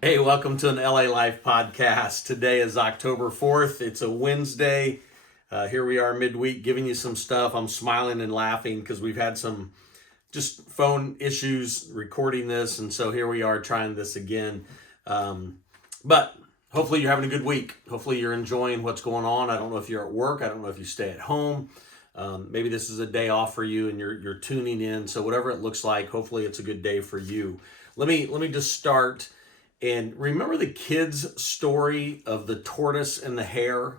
Hey, welcome to an LA Life podcast. Today is October 4th. It's a Wednesday. Here we are midweek giving you some stuff. I'm smiling and laughing because we've had some just phone issues recording this. And so here we are trying this again. But hopefully you're having a good week. Hopefully you're enjoying what's going on. I don't know if you're at work. I don't know if you stay at home. Maybe this is a day off for you and you're tuning in. So whatever it looks like, hopefully it's a good day for you. Let me just start. And remember the kids' story of the tortoise and the hare,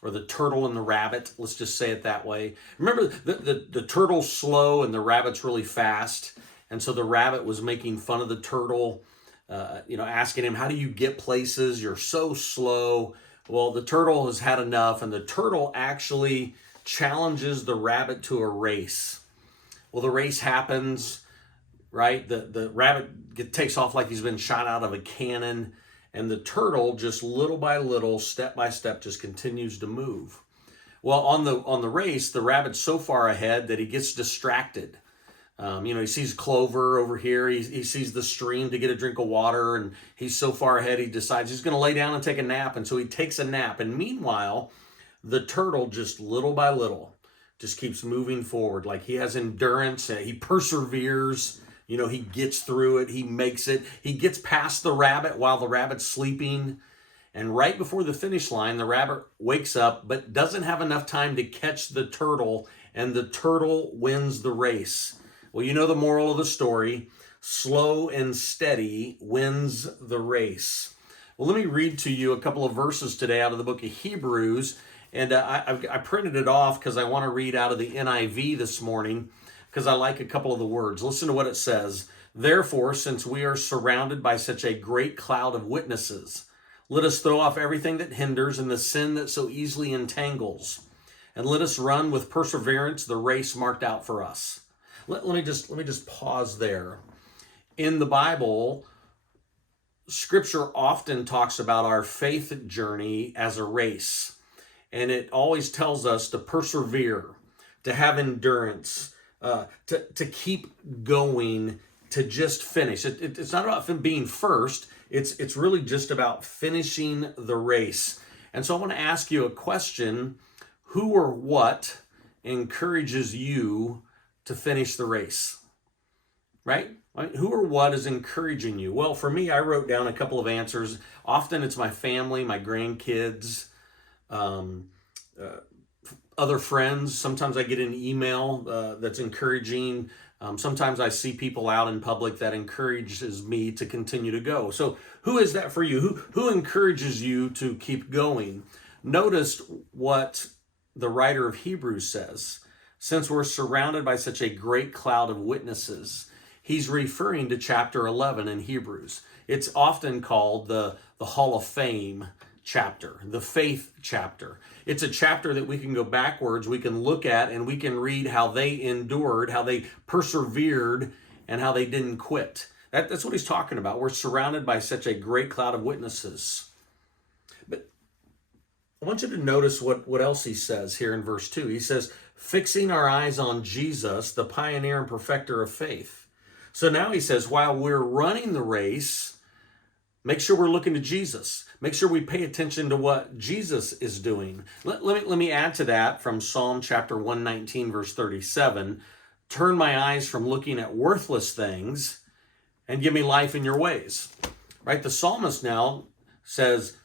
or the turtle and the rabbit? Let's just say it that way. Remember the turtle's slow and the rabbit's really fast. And so the rabbit was making fun of the turtle, asking him, how do you get places? You're so slow. Well, the turtle has had enough, and the turtle actually challenges the rabbit to a race. Well, the race happens, right? The rabbit takes off like he's been shot out of a cannon, and the turtle just little by little, step by step, just continues to move. Well, on the race, the rabbit's so far ahead that he gets distracted. He sees clover over here. He sees the stream to get a drink of water, and he's so far ahead he decides he's going to lay down and take a nap, and so he takes a nap. And meanwhile, the turtle just little by little just keeps moving forward, like he has endurance. He perseveres. He gets through it. He makes it. He gets past the rabbit while the rabbit's sleeping. And right before the finish line, the rabbit wakes up, but doesn't have enough time to catch the turtle, and the turtle wins the race. Well, you know the moral of the story. Slow and steady wins the race. Well, let me read to you a couple of verses today out of the book of Hebrews. And I printed it off because I want to read out of the NIV this morning, because I like a couple of the words. Listen to what it says. Therefore, since we are surrounded by such a great cloud of witnesses, let us throw off everything that hinders and the sin that so easily entangles, and let us run with perseverance the race marked out for us. Let me just pause there. In the Bible, Scripture often talks about our faith journey as a race, and it always tells us to persevere, to have endurance, to keep going, to just finish. It's not about being first. It's really just about finishing the race. And so I want to ask you a question. Who or what encourages you to finish the race? Right? Who or what is encouraging you? Well, for me, I wrote down a couple of answers. Often it's my family, my grandkids, other friends. Sometimes I get an email that's encouraging. Sometimes I see people out in public that encourages me to continue to go. So who is that for you? Who encourages you to keep going? Notice what the writer of Hebrews says. Since we're surrounded by such a great cloud of witnesses, he's referring to chapter 11 in Hebrews. It's often called the Hall of Fame chapter, the faith chapter. It's a chapter that we can go backwards, we can look at, and we can read how they endured, how they persevered, and how they didn't quit. That's what he's talking about. We're surrounded by such a great cloud of witnesses. But I want you to notice what else he says here in verse 2. He says, fixing our eyes on Jesus, the pioneer and perfecter of faith. So now he says, while we're running the race, make sure we're looking to Jesus. Make sure we pay attention to what Jesus is doing. Let me add to that from Psalm chapter 119, verse 37. Turn my eyes from looking at worthless things and give me life in your ways. Right? The psalmist now says,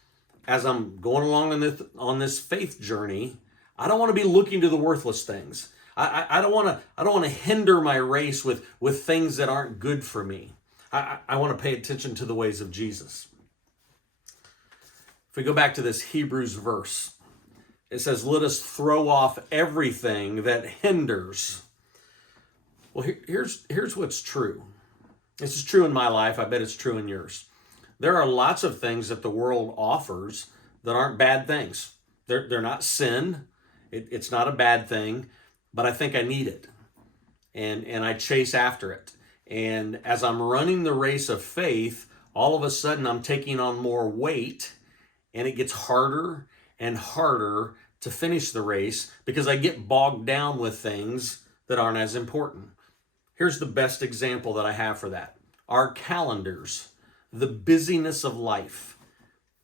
as I'm going along on this faith journey, I don't want to be looking to the worthless things. I don't want to hinder my race with things that aren't good for me. I want to pay attention to the ways of Jesus. If we go back to this Hebrews verse, it says, let us throw off everything that hinders. Well, here's what's true. This is true in my life. I bet it's true in yours. There are lots of things that the world offers that aren't bad things. They're not sin. It's not a bad thing, but I think I need it. And I chase after it. And as I'm running the race of faith, all of a sudden I'm taking on more weight, and it gets harder and harder to finish the race because I get bogged down with things that aren't as important. Here's the best example that I have for that. Our calendars. the busyness of life,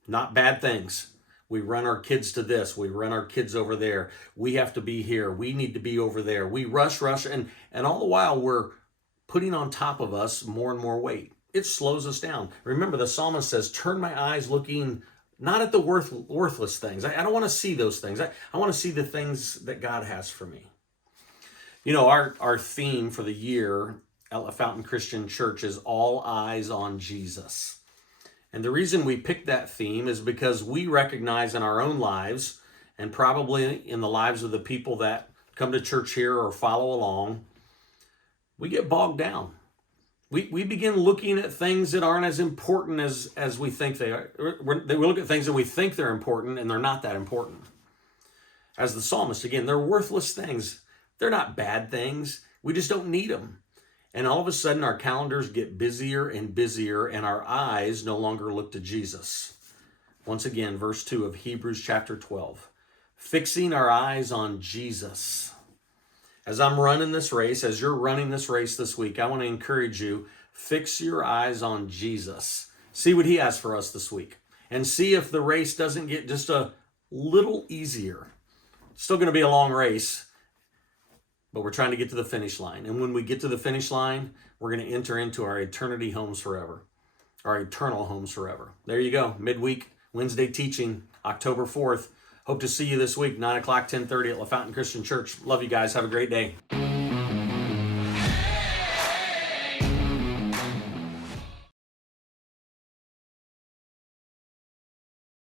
not bad things. We run our kids to this. We run our kids over there. We have to be here. We need to be over there. We rush, and all the while we're putting on top of us more and more weight. It slows us down. Remember, the psalmist says, turn my eyes looking not at the worthless things. I don't want to see those things. I want to see the things that God has for me. You know, our theme for the year at Fountain Christian Church is all eyes on Jesus. And the reason we picked that theme is because we recognize in our own lives, and probably in the lives of the people that come to church here or follow along, we get bogged down. We begin looking at things that aren't as important as we think they are. We look at things that we think they're important, and they're not that important. As the psalmist, again, they're worthless things. They're not bad things. We just don't need them. And all of a sudden, our calendars get busier and busier, and our eyes no longer look to Jesus. Once again, verse 2 of Hebrews chapter 12. Fixing our eyes on Jesus. As I'm running this race, as you're running this race this week, I want to encourage you, fix your eyes on Jesus. See what he has for us this week. And see if the race doesn't get just a little easier. It's still going to be a long race, but we're trying to get to the finish line. And when we get to the finish line, we're going to enter into our eternity homes forever. Our eternal homes forever. There you go. Midweek, Wednesday teaching, October 4th. Hope to see you this week, 9 o'clock, 10:30 at La Fountain Christian Church. Love you guys. Have a great day.